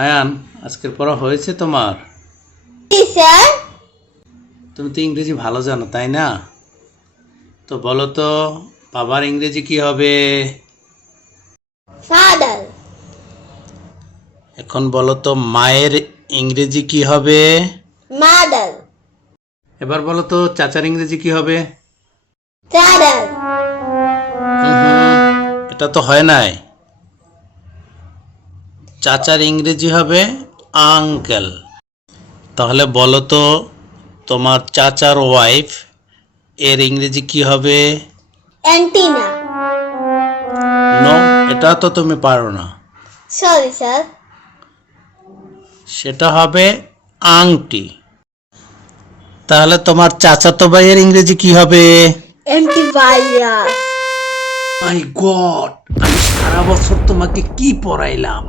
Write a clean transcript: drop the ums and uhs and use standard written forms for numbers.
আয়ান, আজকের পড়া হয়েছে তোমার? জি স্যার। তুমি তো ইংরেজি ভালো জানো, তাই না? তো বলো তো, বাবার ইংরেজি কি হবে? ফাদার। এখন বলো তো, মায়ের ইংরেজি কি হবে? মাদার। এবার বলো তো, চাচার ইংরেজি কি হবে? ব্রাদার। এটা তো হয় নাই। চাচার ইংরেজি হবে আঙ্কেল। তাহলে বলো তো, তোমার চাচার ওয়াইফ এর ইংরেজি কি হবে? অ্যান্টিনা। নো, এটা তো তুমি পারো না। Sorry sir. সেটা হবে আংটি। তাহলে তোমার চাচাতো ভাইয়ের ইংরেজি কি হবে? অ্যান্টিভাইরাস। মাই গড, আমি সারা বছর তোমাকে কি পড়াইলাম?